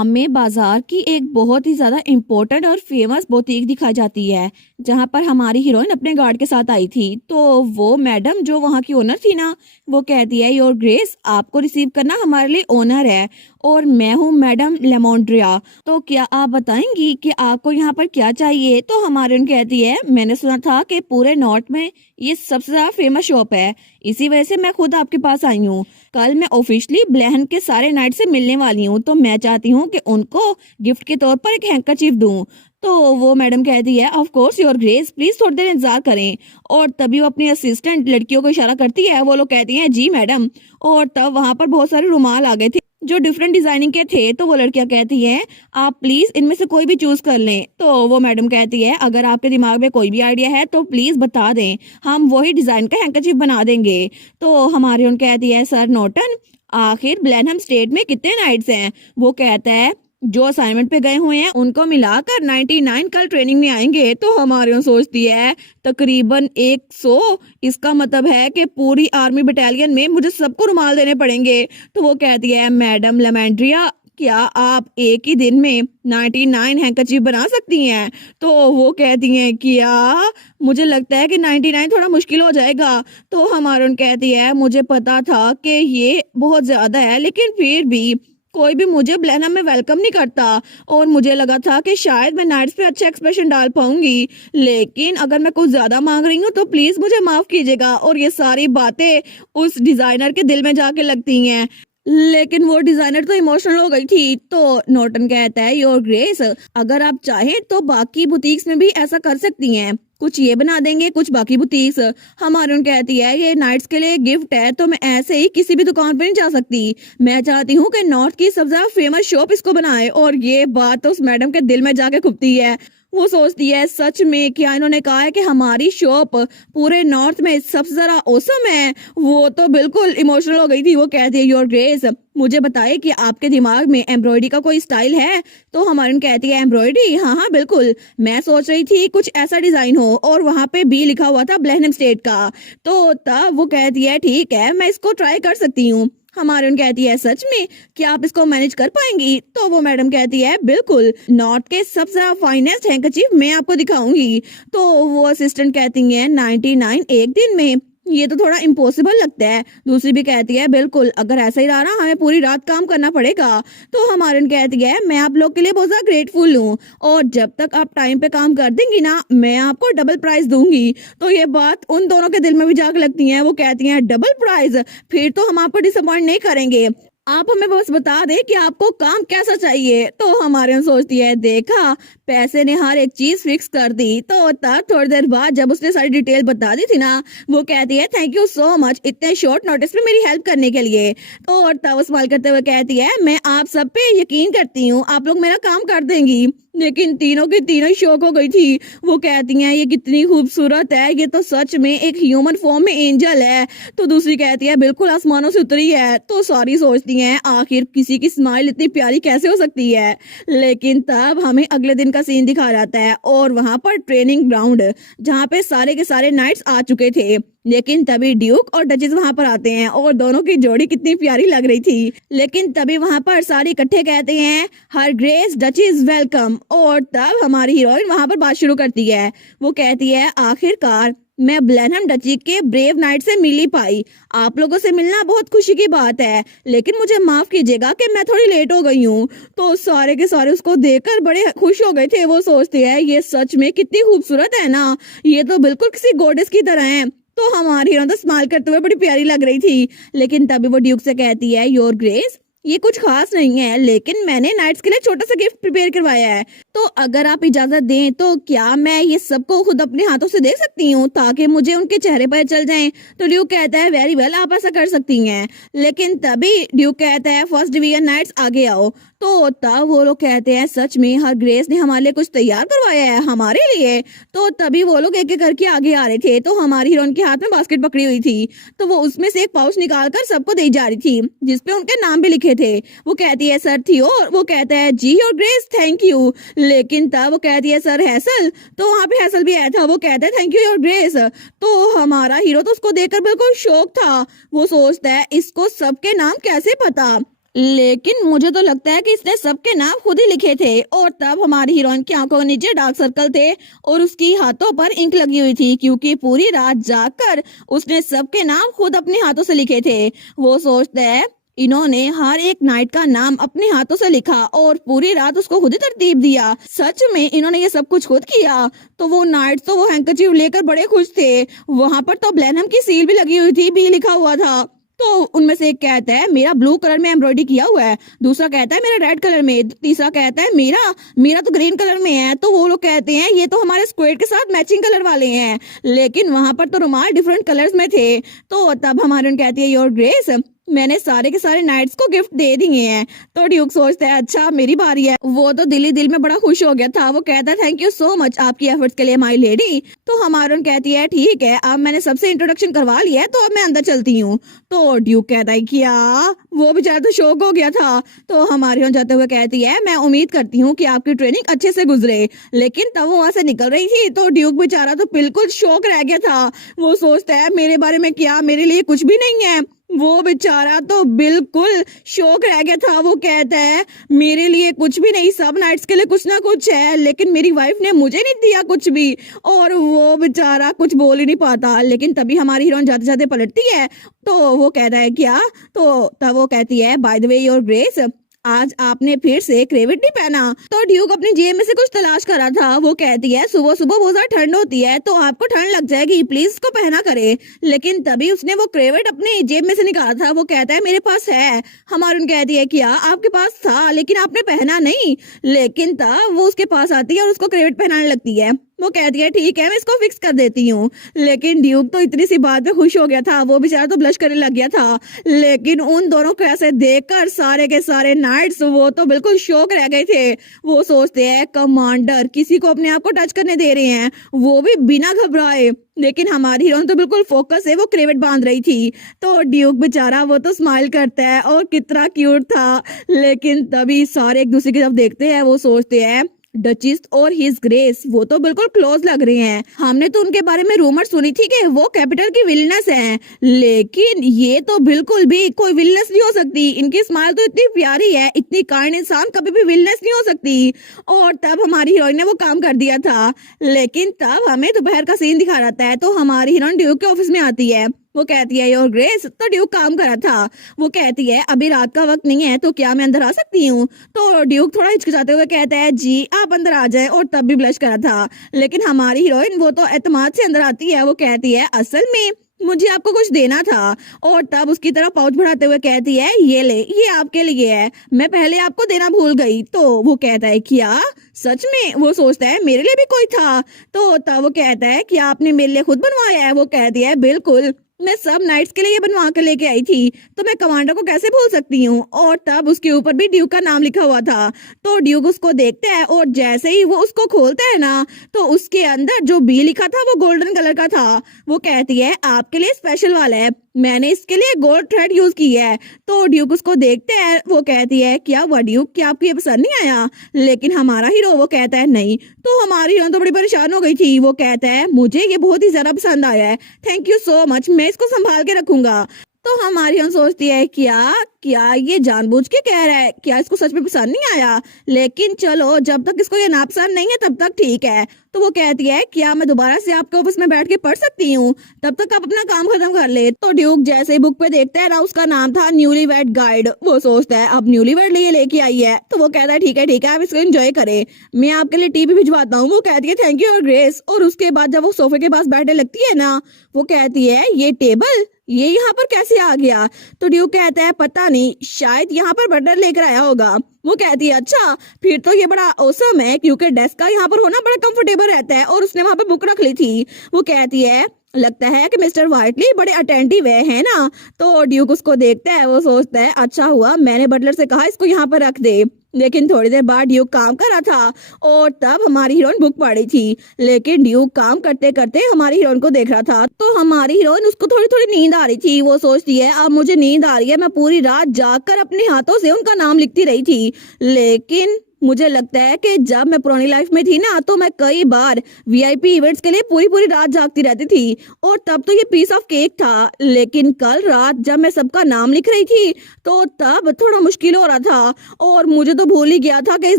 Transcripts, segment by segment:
हमें बाजार की एक बहुत ही ज़्यादा इम्पोर्टेंट और फेमस बुटीक दिखाई जाती है, जहाँ पर हमारी हीरोइन अपने गार्ड के साथ आई थी। तो वो मैडम जो वहाँ की ओनर थी ना, वो कहती है योर ग्रेस, आपको रिसीव करना हमारे लिए ऑनर है और मैं हूँ मैडम लेमोन्ड्रिया। तो क्या आप बताएंगी कि आपको यहाँ पर क्या चाहिए? तो हमारी हीरोइन कहती है मैंने सुना था कि पूरे नॉर्थ में ये सबसे ज़्यादा फेमस शॉप है, इसी वजह से मैं खुद आपके पास आई हूँ। कल मैं ऑफिशियली ब्लहन के सारे नाइट से मिलने वाली हूँ, तो मैं चाहती हूँ कि उनको गिफ्ट के तौर पर एक हैंकरचीफ दूँ। तो वो मैडम कहती है of course your grace, please थोड़ी देर इंतजार करें। और तभी वो अपनी असिस्टेंट लड़कियों को इशारा करती है, वो लोग कहती हैं जी मैडम। और तब वहां पर बहुत सारे रुमाल आ गए थे जो डिफरेंट डिजाइनिंग के थे। तो वो लड़कियां कहती हैं आप प्लीज इनमें से कोई भी चूज कर लें। तो वो मैडम कहती है अगर आपके दिमाग में कोई भी आइडिया है तो प्लीज बता दें, हम वही डिजाइन का हैंकरचीफ बना देंगे। तो हमारी उन कहती है सर नोटन, आखिर ब्लैनहम स्टेट में कितने नाइट्स हैं? वो कहता है जो असाइनमेंट पे गए हुए हैं उनको मिलाकर 99 कल ट्रेनिंग में आएंगे। तो हमारे यहाँ सोचती है तकरीबन 100, इसका मतलब है कि पूरी आर्मी बटालियन में मुझे सबको रुमाल देने पड़ेंगे। तो वो कहती है मैडम लेमेंड्रिया, क्या आप एक ही दिन में 99 हैंकरचीफ बना सकती हैं? तो वो कहती हैं क्या मुझे लगता है कि 99 थोड़ा मुश्किल हो जाएगा। तो हमारे उन कहती है मुझे पता था कि ये बहुत ज्यादा है, लेकिन फिर भी कोई भी मुझे ब्लैनहम में वेलकम नहीं करता और मुझे लगा था कि शायद मैं नाइट्स पे अच्छा एक्सप्रेशन डाल पाऊंगी, लेकिन अगर मैं कुछ ज्यादा मांग रही हूँ तो प्लीज मुझे माफ कीजिएगा। और ये सारी बातें उस डिजाइनर के दिल में जाके लगती हैं, लेकिन वो डिजाइनर तो इमोशनल हो गई थी। तो नोटन कहता है योर ग्रेस, अगर आप चाहें तो बाकी बुटीक्स में भी ऐसा कर सकती हैं, कुछ ये बना देंगे कुछ बाकी बुटीक्स। हमारी उन कहती है ये नाइट्स के लिए गिफ्ट है, तो मैं ऐसे ही किसी भी दुकान पर नहीं जा सकती, मैं चाहती हूँ कि नॉर्थ की सबसे ज्यादा फेमस शॉप इसको बनाए। और ये बात तो उस मैडम के दिल में जाके खुपती है। वो सोचती है सच में क्या इन्होंने कहा है कि हमारी शॉप पूरे नॉर्थ में सबसे ज्यादा औसम है? वो तो बिल्कुल इमोशनल हो गई थी। वो कहती है योर ग्रेस, मुझे बताइए कि आपके दिमाग में एम्ब्रॉयडरी का कोई स्टाइल है? तो हमारी कहती है एम्ब्रॉयडरी, हाँ हाँ बिल्कुल, मैं सोच रही थी कुछ ऐसा डिजाइन हो और वहां पे बी लिखा हुआ था ब्लैनहम स्टेट का। तो तब वो कहती है ठीक है मैं इसको ट्राई कर सकती हूँ। हमारे उन कहती है सच में क्या आप इसको मैनेज कर पाएंगी? तो वो मैडम कहती है बिल्कुल, नॉर्थ के सबसे फाइनेस्ट हैंकरचीफ मैं आपको दिखाऊंगी। तो वो असिस्टेंट कहती है 99 एक दिन में, ये तो थोड़ा इम्पॉसिबल लगता है। दूसरी भी कहती है बिल्कुल, अगर ऐसा ही रहा ना हमें पूरी रात काम करना पड़ेगा। तो हमारे कहती है मैं आप लोग के लिए बहुत ज्यादा ग्रेटफुल हूँ और जब तक आप टाइम पे काम कर देंगी ना मैं आपको डबल प्राइस दूंगी। तो ये बात उन दोनों के दिल में भी जाग लगती है। वो कहती है डबल प्राइस, फिर तो हम आपको डिसअपॉइंट नहीं करेंगे, आप हमें बस बता दें कि आपको काम कैसा चाहिए। तो हमारे यहाँ सोचती है देखा, पैसे ने हर एक चीज फिक्स कर दी। तो तब थोड़ी देर बाद जब उसने सारी डिटेल बता दी थी ना, वो कहती है थैंक यू सो मच इतने शॉर्ट नोटिस में मेरी हेल्प करने के लिए। तो और तब स्माइल करते हुए कहती है मैं आप सब पे यकीन करती हूँ, आप लोग मेरा काम कर देंगी। लेकिन तीनों की तीनों शॉक हो गई थी। वो कहती हैं ये कितनी खूबसूरत है, ये तो सच में एक ह्यूमन फॉर्म में एंजल है। तो दूसरी कहती है बिल्कुल आसमानों से उतरी है। तो सारी सोचती हैं आखिर किसी की स्माइल इतनी प्यारी कैसे हो सकती है। लेकिन तब हमें अगले दिन का सीन दिखाया जाता है और वहां पर ट्रेनिंग ग्राउंड जहाँ पे सारे के सारे नाइट्स आ चुके थे। लेकिन तभी ड्यूक और डचेस वहां पर आते हैं और दोनों की जोड़ी कितनी प्यारी लग रही थी। लेकिन तभी वहां पर सारे इकट्ठे कहते हैं हर ग्रेस डचेस वेलकम। और तब हमारी हीरोइन वहां पर बात शुरू करती है। वो कहती है आखिरकार मैं ब्लैनहम डची के ब्रेव नाइट से मिल ही पाई, आप लोगों से मिलना बहुत खुशी की बात है, लेकिन मुझे माफ कीजिएगा कि मैं थोड़ी लेट हो गई हूँ। तो सारे के सारे उसको देखकर बड़े खुश हो गए थे। वो सोचते हैं ये सच में कितनी खूबसूरत है ना, ये तो बिल्कुल किसी गॉडेस की तरह है। तो हमारी हीरोइन तो स्माइल करते हुए बड़ी प्यारी लग रही थी। लेकिन तभी वो ड्यूक से कहती है योर ग्रेस, ये कुछ खास नहीं है, लेकिन मैंने नाइट्स के लिए छोटा सा गिफ्ट प्रिपेयर करवाया है, तो अगर आप इजाजत दें तो क्या मैं ये सबको खुद अपने हाथों से दे सकती हूँ ताकि मुझे उनके चेहरे पर चल जाएं। तो ड्यूक कहता है वेरी वेल, आप ऐसा कर सकती हैं। लेकिन तभी ड्यूक कहता है फर्स्ट डिवीजन नाइट्स आगे आओ। तो तब वो लोग कहते हैं सच में हर ग्रेस ने हमारे लिए कुछ तैयार करवाया है हमारे लिए। तो तभी वो लोग एक एक करके आगे आ रहे थे। तो हमारी हीरोइन के हाथ में बास्केट पकड़ी हुई थी, तो वो उसमें से एक पाउच निकालकर सबको दे जा रही थी जिसपे उनके नाम भी लिखे थे। वो कहती है सर थियो, वो कहता है जी योर ग्रेस थैंक यू। लेकिन तब वो कहती है सर हैसल, तो वहाँ पे हैसल भी आया था। वो कहता है थैंक यू योर ग्रेस। तो हमारा हीरो तो उसको देखकर बिल्कुल शौक था। वो सोचता है इसको सबके नाम कैसे पता, लेकिन मुझे तो लगता है कि इसने सबके नाम खुद ही लिखे थे। और तब हमारी हीरोइन की आंखों के नीचे डार्क सर्कल थे और उसकी हाथों पर इंक लगी हुई थी, क्योंकि पूरी रात जागकर उसने सबके नाम खुद अपने हाथों से लिखे थे। वो सोचता है इन्होंने हर एक नाइट का नाम अपने हाथों से लिखा और पूरी रात उसको खुद ही तरतीब दिया। सच में इन्होंने ये सब कुछ खुद किया। तो वो नाइट तो वो हैंकरचीफ लेकर बड़े खुश थे। वहां पर तो ब्लैनहम की सील भी लगी हुई थी, भी लिखा हुआ था। तो उनमें से एक कहता है मेरा ब्लू कलर में एम्ब्रॉयडरी किया हुआ है, दूसरा कहता है मेरा रेड कलर में, तीसरा कहता है मेरा मेरा तो ग्रीन कलर में है। तो वो लोग कहते हैं ये तो हमारे स्क्वेड के साथ मैचिंग कलर वाले हैं, लेकिन वहां पर तो रुमाल डिफरेंट कलर्स में थे। तो तब हमारे कहती है योर ग्रेस, मैंने सारे के सारे नाइट्स को गिफ्ट दे दिए हैं। तो ड्यूक सोचता है अच्छा मेरी बारी है। वो तो दिल ही दिल में बड़ा खुश हो गया था। वो कहता है थैंक यू सो मच आपकी एफर्ट्स के लिए माय लेडी। तो हमारन कहती है ठीक है, अब मैंने सबसे इंट्रोडक्शन करवा लिया है, तो अब मैं अंदर चलती हूँ। तो ड्यूक कहता है क्या? वो बेचारा तो शौक हो गया था। तो हमारी जाते हुए कहती है मैं उम्मीद करती हूँ कि आपकी ट्रेनिंग अच्छे से गुजरे। लेकिन तब वो वहां से निकल रही थी तो ड्यूक बेचारा तो बिल्कुल शौक रह गया था। वो सोचता है मेरे बारे में क्या, मेरे लिए कुछ भी नहीं है। वो बेचारा तो बिल्कुल शौक रह गया था। वो कहता है मेरे लिए कुछ भी नहीं, सब नाइट्स के लिए कुछ ना कुछ है, लेकिन मेरी वाइफ ने मुझे नहीं दिया कुछ भी। और वो बेचारा कुछ बोल ही नहीं पाता। लेकिन तभी हमारी हीरोइन जाते जाते पलटती है। तो वो कहता है क्या? तो तब वो कहती है by the way your grace, आज आपने फिर से क्रेविट नहीं पहना। तो ड्यूक अपनी जेब में से कुछ तलाश कर रहा था। वो कहती है सुबह सुबह बहुत ज्यादा ठंड होती है तो आपको ठंड लग जाएगी, प्लीज इसको पहना करे। लेकिन तभी उसने वो क्रेविट अपनी जेब में से निकाला था। वो कहता है मेरे पास है। हमारी कहती है क्या आपके पास था लेकिन आपने पहना नहीं। लेकिन तब वो उसके पास आती है और उसको क्रेविट पहनाने लगती है। वो कहती है ठीक है मैं इसको फिक्स कर देती हूँ। लेकिन ड्यूक तो इतनी सी बात पे खुश हो गया था, वो बेचारा तो ब्लश करने लग गया था। लेकिन उन दोनों को ऐसे देखकर सारे के सारे नाइट्स वो तो बिल्कुल शौक रह गए थे। वो सोचते हैं कमांडर किसी को अपने आप को टच करने दे रहे हैं, वो भी बिना घबराए। लेकिन हमारी हीरोइन तो बिल्कुल फोकस है, वो क्रेविट बांध रही थी। तो ड्यूक बेचारा वो तो स्माइल करता है और कितना क्यूट था। लेकिन तभी सारे एक दूसरे की तरफ देखते हैं। वो सोचते हैं डचिस और हिज ग्रेस वो तो बिल्कुल क्लोज लग रहे हैं। हमने तो उनके बारे में रूमर सुनी थी कि वो कैपिटल की विलनेस हैं, लेकिन ये तो बिल्कुल भी कोई विलनेस नहीं हो सकती। इनकी स्माइल तो इतनी प्यारी है, इतनी काइंड इंसान कभी भी विलनेस नहीं हो सकती। और तब हमारी हीरोइन ने वो काम कर दिया था। लेकिन तब हमें दोपहर का सीन दिखा रहता है। तो हमारी हीरोइन ड्यूक के ऑफिस में आती है। वो कहती है योर ग्रेस, तो ड्यूक काम कर रहा था। वो कहती है अभी रात का वक्त नहीं है तो क्या मैं अंदर आ सकती हूँ? तो ड्यूक थोड़ा हिचकिचाते हुए कहता है जी आप अंदर आ जाए। और तब भी ब्लश करा था। लेकिन हमारी हीरोइन वो तो एतमाद से अंदर आती है। वो कहती है असल में मुझे आपको कुछ देना था। और तब उसकी तरफ पाउच बढ़ाते हुए कहती है ये ले, ये आपके लिए है, मैं पहले आपको देना भूल गई। तो वो कहता है क्या सच में? वो सोचता है मेरे लिए भी कोई था। तो तब वो कहता है कि आपने मेरे लिए खुद बनवाया है? वो कहती है बिल्कुल, मैं सब नाइट्स के लिए ये बनवा कर लेके आई थी, तो मैं कमांडर को कैसे भूल सकती हूँ। और तब उसके ऊपर भी ड्यूक का नाम लिखा हुआ था। तो ड्यूक उसको देखता है और जैसे ही वो उसको खोलता है ना, तो उसके अंदर जो बी लिखा था वो गोल्डन कलर का था। वो कहती है आपके लिए स्पेशल वाला है, मैंने इसके लिए गोल्ड थ्रेड यूज की है। तो ड्यूक उसको देखते हैं। वो कहती है क्या हुआ ड्यूक, क्या आपको ये पसंद नहीं आया? लेकिन हमारा हीरो वो कहता है नहीं। तो हमारी हीरो तो बड़ी परेशान हो गई थी। वो कहता है मुझे ये बहुत ही ज्यादा पसंद आया है, थैंक यू सो मच, मैं इसको संभाल के रखूंगा। तो हमारी हम सोचती है क्या क्या ये जानबूझ के कह रहा है, क्या इसको सच में पसंद नहीं आया? लेकिन चलो जब तक इसको ये ना पसंद नहीं है तब तक ठीक है। तो वो कहती है क्या मैं दोबारा से आपके ऑफिस में बैठ के पढ़ सकती हूँ? तब तक आप अपना काम खत्म कर ले। तो ड्यूक जैसे बुक पे देखता है ना, उसका नाम था न्यूली वेड गाइड। वो सोचता है अब न्यूली वेड लेके आई है। तो वो कहता है ठीक है आप इसको एंजॉय करें, मैं आपके लिए टी भी भिजवाता हूँ। वो कहती है थैंक यू और ग्रेस। और उसके बाद जब वो सोफे के पास बैठने लगती है ना, वो कहती है ये टेबल ये यहाँ पर कैसे आ गया? तो ड्यूक कहता है पता नहीं, शायद यहाँ पर बटलर लेकर आया होगा। वो कहती है अच्छा फिर तो ये बड़ा औसम है, क्योंकि डेस्क का यहाँ पर होना बड़ा कंफर्टेबल रहता है। और उसने वहां पर बुक रख ली थी। वो कहती है लगता है कि मिस्टर व्हाइटली बड़े अटेंटिव है ना। तो ड्यूक उसको देखता है। वो सोचता है अच्छा हुआ मैंने बटलर से कहा इसको यहाँ पर रख दे। लेकिन थोड़ी देर बाद ड्यूक काम कर रहा था और तब हमारी हीरोइन बुक पढ़ रही थी। लेकिन ड्यूक काम करते करते हमारी हीरोइन को देख रहा था। तो हमारी हीरोइन उसको थोड़ी थोड़ी नींद आ रही थी। वो सोचती है अब मुझे नींद आ रही है, मैं पूरी रात जागकर अपने हाथों से उनका नाम लिखती रही थी। लेकिन मुझे लगता है कि जब मैं पुरानी लाइफ में थी ना तो मैं कई बार वीआईपी इवेंट्स के लिए पूरी पूरी रात जागती रहती थी और तब तो ये पीस ऑफ केक था, लेकिन कल रात जब मैं सबका नाम लिख रही थी तो तब थोड़ा मुश्किल हो रहा था और मुझे तो भूल ही गया था कि इस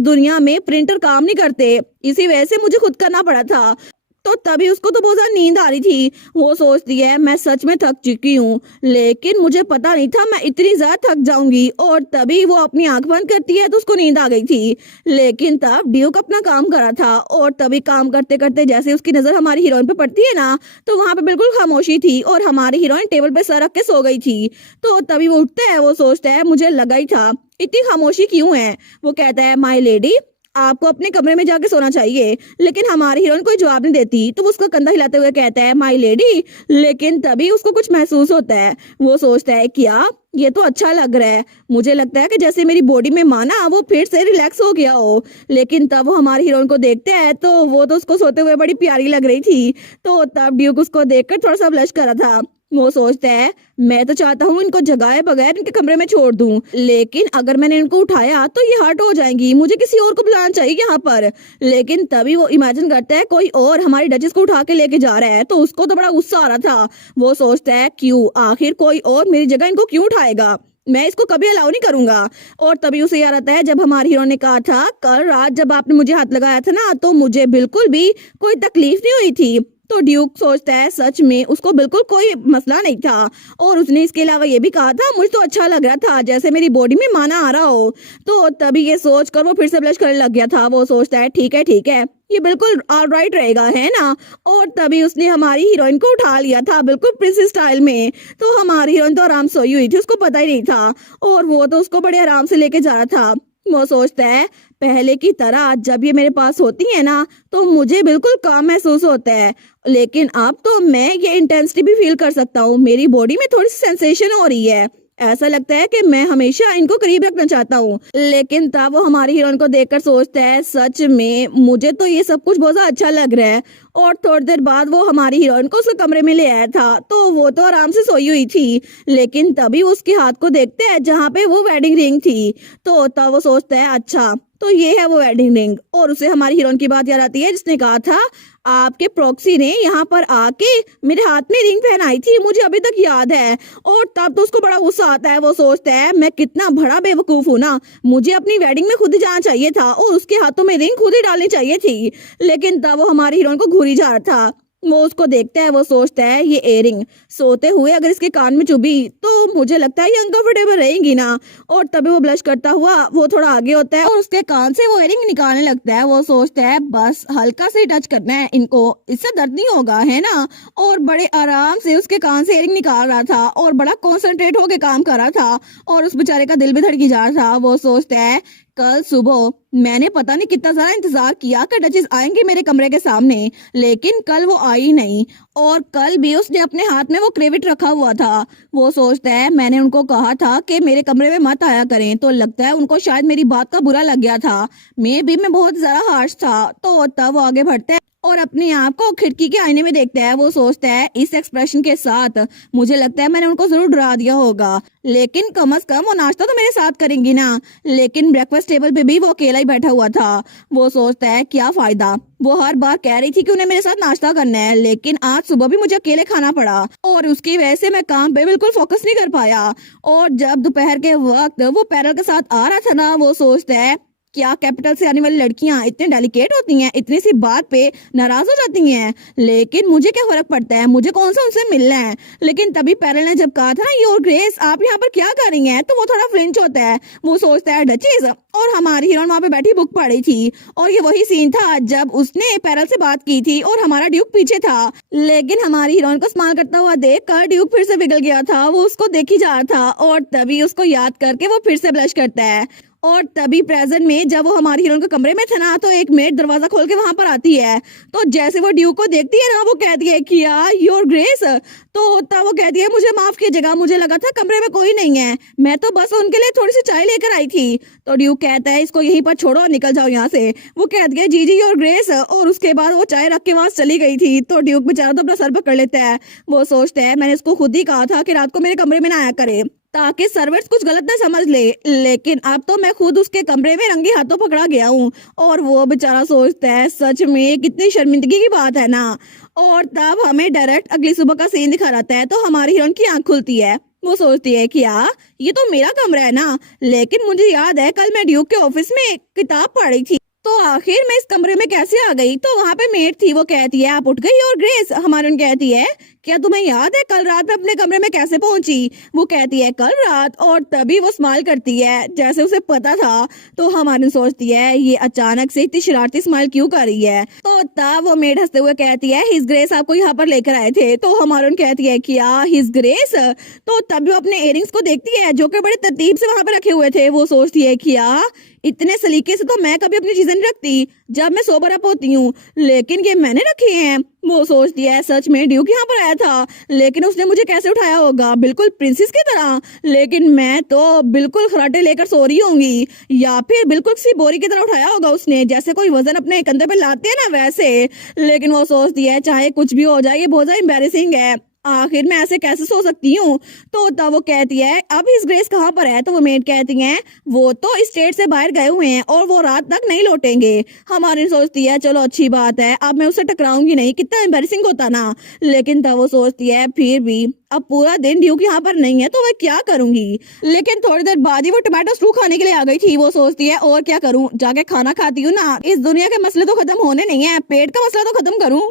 दुनिया में प्रिंटर काम नहीं करते, इसी वजह से मुझे खुद करना पड़ा था। तो तभी उसको तो बहुत ज्यादा नींद आ रही थी। वो सोचती है मैं सच में थक चुकी हूँ, लेकिन मुझे पता नहीं था मैं इतनी ज्यादा थक जाऊंगी। और तभी वो अपनी आंख बंद करती है तो उसको नींद आ गई थी। लेकिन तब ड्यूक अपना काम कर रहा था और तभी काम करते करते जैसे उसकी नजर हमारी हीरोइन पे पड़ती है ना, तो वहां पे बिल्कुल खामोशी थी और हमारी हीरोइन टेबल पे सर रख के सो गई थी। तो तभी वो उठता है, वो सोचता है मुझे लगा ही था, इतनी खामोशी क्यों है। वो कहता है माय लेडी, आपको अपने कमरे में जाके सोना चाहिए। लेकिन हमारी हीरोइन कोई जवाब नहीं देती तो वो उसका कंधा हिलाते हुए कहता है माय लेडी। लेकिन तभी उसको कुछ महसूस होता है। वो सोचता है क्या, ये तो अच्छा लग रहा है, मुझे लगता है कि जैसे मेरी बॉडी में माना वो फिर से रिलैक्स हो गया हो। लेकिन तब वो हमारी हीरोइन को देखते हैं तो वो तो उसको सोते हुए बड़ी प्यारी लग रही थी। तो तब ड्यूक उसको देखकर थोड़ा सा ब्लश कर रहा था। वो सोचता है मैं तो चाहता हूँ इनको जगाए बगैर इनके कमरे में छोड़ दूं, लेकिन अगर मैंने इनको उठाया तो ये हर्ट हो जाएंगी, मुझे किसी और को बुलाना चाहिए यहाँ पर। लेकिन तभी वो इमेजिन करता है कोई और हमारी डचेस को उठा के लेके जा रहा है, तो उसको तो बड़ा गुस्सा आ रहा था। वो सोचता है क्यों, आखिर कोई और मेरी जगह इनको क्यों उठाएगा, मैं इसको कभी अलाउ नहीं करूंगा। और तभी उसे याद आता है जब हमारी हीरो ने कहा था कल रात जब आपने मुझे हाथ लगाया था ना तो मुझे बिल्कुल भी कोई तकलीफ नहीं हुई थी। तो ड्यूक सोचता है सच में उसको बिल्कुल कोई मसला नहीं था। और उसने इसके अलावा ये भी कहा था मुझे तो अच्छा लग रहा था जैसे मेरी बॉडी में माना आ रहा हो। तो तभी ये सोच कर वो फिर से ब्लश करने लग गया था। वो सोचता है ठीक है ये बिल्कुल ऑलराइट रहेगा, है ना। और तभी उसने हमारी हीरोइन को उठा लिया था बिल्कुल प्रिंसेस स्टाइल में। तो हमारी हीरोइन तो आराम सोई हुई थी, उसको पता ही नहीं था और वो तो उसको बड़े आराम से लेके जा रहा था। वो सोचता है पहले की तरह जब ये मेरे पास होती है ना तो मुझे बिल्कुल काम महसूस होता है, लेकिन अब तो मैं ये इंटेंसिटी भी फील कर सकता हूँ, मेरी बॉडी में थोड़ी सी सेंसेशन हो रही है, ऐसा लगता है कि मैं हमेशा इनको करीब रखना चाहता हूँ। लेकिन तब वो हमारी हीरोइन को देखकर सोचता है सच में मुझे तो ये सब कुछ बहुत ज्यादा अच्छा लग रहा है। और थोड़ी देर बाद वो हमारी हीरोइन को उसके कमरे में ले आया था तो वो तो आराम से सोई हुई थी। लेकिन तभी वो उसके हाथ को देखते हैं जहाँ पे वो वेडिंग रिंग थी। तो तब वो सोचता है अच्छा तो ये है वो वेडिंग रिंग। और उसे हमारी हीरोइन की बात याद आती है जिसने कहा था आपके प्रॉक्सी ने यहाँ पर आके मेरे हाथ में रिंग पहनाई थी, मुझे अभी तक याद है। और तब तो उसको बड़ा गुस्सा आता है। वो सोचता है मैं कितना बड़ा बेवकूफ हूँ ना, मुझे अपनी वेडिंग में खुद ही जाना चाहिए था और उसके हाथों में रिंग खुद ही डालनी चाहिए थी। लेकिन तब वो हमारी हीरोइन को घूरी जा रहा था। वो उसको देखता है, वो सोचता है ये इयरिंग सोते हुए अगर इसके कान में चुभी तो मुझे लगता है ये अनकंफर्टेबल रहेंगी ना। और तभी वो ब्लश करता हुआ वो थोड़ा आगे होता है और उसके कान से वो इयरिंग निकालने लगता है। वो सोचता है बस हल्का से टच करना है इनको, इससे दर्द नहीं होगा, है ना। और बड़े आराम से उसके कान से इयरिंग निकाल रहा था और बड़ा कॉन्सेंट्रेट होके काम कर रहा था और उस बेचारे का दिल भी धड़की जा रहा था। वो सोचता है कल सुबह मैंने पता नहीं कितना सारा इंतजार किया कि डचेस आएंगे मेरे कमरे के सामने, लेकिन कल वो आई नहीं। और कल भी उसने अपने हाथ में वो क्रेविट रखा हुआ था। वो सोचता है मैंने उनको कहा था कि मेरे कमरे में मत आया करें, तो लगता है उनको शायद मेरी बात का बुरा लग गया था, मैं बहुत ज्यादा हार्श था। तो तब वो आगे बढ़ता है और अपने आप को खिड़की के आईने में देखता है। वो सोचता है इस एक्सप्रेशन के साथ मुझे लगता है मैंने उनको जरूर डरा दिया होगा, लेकिन कम से कम वो नाश्ता तो मेरे साथ करेंगी ना। लेकिन ब्रेकफास्ट टेबल पे भी वो अकेला ही बैठा हुआ था। वो सोचता है क्या फायदा, वो हर बार कह रही थी कि उन्हें मेरे साथ नाश्ता करना है, लेकिन आज सुबह भी मुझे अकेले खाना पड़ा और उसकी वजह से मैं काम पे बिल्कुल फोकस नहीं कर पाया। और जब दोपहर के वक्त वो पैरल के साथ आ रहा था ना, वो सोचता है क्या कैपिटल से आने वाली लड़कियां इतने डेलिकेट होती हैं, इतनी सी बात पे नाराज हो जाती हैं। लेकिन मुझे क्या फर्क पड़ता है, मुझे कौन सा उनसे मिलना है। लेकिन तभी पैरल ने जब कहा था योर ग्रेस आप यहाँ पर क्या कर रही हैं, तो वो थोड़ा फ्लिंच होता है। वो सोचता है डचेस। और हमारी हीरोइन वहां पे बैठी बुक पढ़ रही थी और ये वही सीन था जब उसने पैरल से बात की थी और हमारा ड्यूक पीछे था। लेकिन हमारी हीरोइन को स्माइल करता हुआ देख कर ड्यूक फिर से पिघल गया था। वो उसको देखी जा रहा था और तभी उसको याद करके वो फिर से ब्लश करता है। और तभी प्रेजेंट में जब वो हमारी हीरोइन के कमरे में था ना, तो एक मेड दरवाजा खोल के वहां पर आती है। तो जैसे वो ड्यूक को देखती है ना, वो कहती है किया योर ग्रेस। तो तब वो कहती है मुझे माफ कीजिएगा, मुझे लगा था कमरे में कोई नहीं है, मैं तो बस उनके लिए थोड़ी सी चाय लेकर आई थी। तो ड्यूक कहता है इसको यहीं पर छोड़ो, निकल जाओ यहाँ से। वो कहती है जी जी योर ग्रेस। और उसके बाद वो चाय रख के वहां चली गई थी। तो ड्यूक बेचारा तो अपना सर पकड़ लेता है। वो सोचता है मैंने इसको खुद ही कहा था कि रात को मेरे कमरे में ना आया करे, ताकि सर्वेंट्स कुछ गलत ना समझ ले। लेकिन अब तो मैं खुद उसके कमरे में रंगे हाथों पकड़ा गया हूँ और वो बेचारा सोचता है सच में कितनी शर्मिंदगी की बात है ना। और तब हमें डायरेक्ट अगली सुबह का सीन दिखा रहता है तो हमारी हीरोइन की आंख खुलती है। वो सोचती है कि यार ये तो मेरा कमरा है ना, लेकिन मुझे याद है कल मैं ड्यूक के ऑफिस में एक किताब पढ़ी थी, तो आखिर मैं इस कमरे में कैसे आ गई। तो वहां पे मेड थी, वो कहती है आप उठ गई। और ग्रेस हमारी कहती है क्या तुम्हें याद है कल रात में अपने कमरे में कैसे पहुंची। वो कहती है कल रात, और तभी वो स्माइल करती है जैसे उसे पता था। तो हमारी सोचती है ये अचानक से इतनी शरारती स्माइल क्यों कर रही है। तो तब वो मेड हंसते हुए कहती है हिज ग्रेस आपको यहाँ पर लेकर आए थे। तो हमारी कहती है क्या हिज ग्रेस। तो तभी वो अपने इयरिंग्स को देखती है जो कि बड़े तरतीब से वहां पर रखे हुए थे। वो सोचती है क्या इतने सलीके से तो मैं कभी अपनी चीजें नहीं रखती जब मैं सोबर अप होती हूँ, लेकिन ये मैंने रखे हैं। वो सोचती है सच में ड्यूक यहाँ पर आया था, लेकिन उसने मुझे कैसे उठाया होगा, बिल्कुल प्रिंसेस की तरह। लेकिन मैं तो बिल्कुल खराटे लेकर सो रही होंगी, या फिर बिल्कुल किसी बोरी की तरह उठाया होगा उसने, जैसे कोई वजन अपने कंधे पे लाते हैं ना वैसे। लेकिन वो सोचती है चाहे कुछ भी हो जाए ये बहुत ज्यादा एम्बेरसिंग है, आखिर मैं ऐसे कैसे सो सकती हूँ। तो तब वो कहती है अब हिज ग्रेस कहाँ पर है। तो वो मेड कहती है वो तो स्टेट से बाहर गए हुए हैं और वो रात तक नहीं लौटेंगे। हमारी सोचती है चलो अच्छी बात है, अब मैं उससे टकराऊंगी नहीं, कितना एम्बेरसिंग होता ना। लेकिन तब वो सोचती है फिर भी अब पूरा दिन ड्यूक यहाँ पर नहीं है तो मैं क्या करूंगी। लेकिन थोड़ी देर बाद ही वो टमाटो स्टू खाने के लिए आ गई थी। वो सोचती है और क्या करूं, जाके खाना खाती हूँ ना, इस दुनिया के मसले तो खत्म होने नहीं है, पेट का मसला तो खत्म करूं।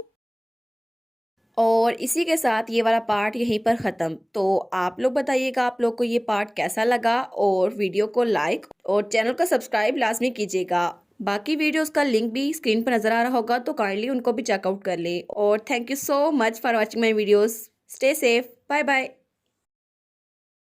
और इसी के साथ ये वाला पार्ट यहीं पर ख़त्म। तो आप लोग बताइएगा आप लोग को ये पार्ट कैसा लगा, और वीडियो को लाइक और चैनल को सब्सक्राइब लाजमी कीजिएगा। बाकी वीडियोस का लिंक भी स्क्रीन पर नज़र आ रहा होगा तो काइंडली उनको भी चेकआउट कर ले। और thank you so much for watching my videos. Stay safe, bye bye.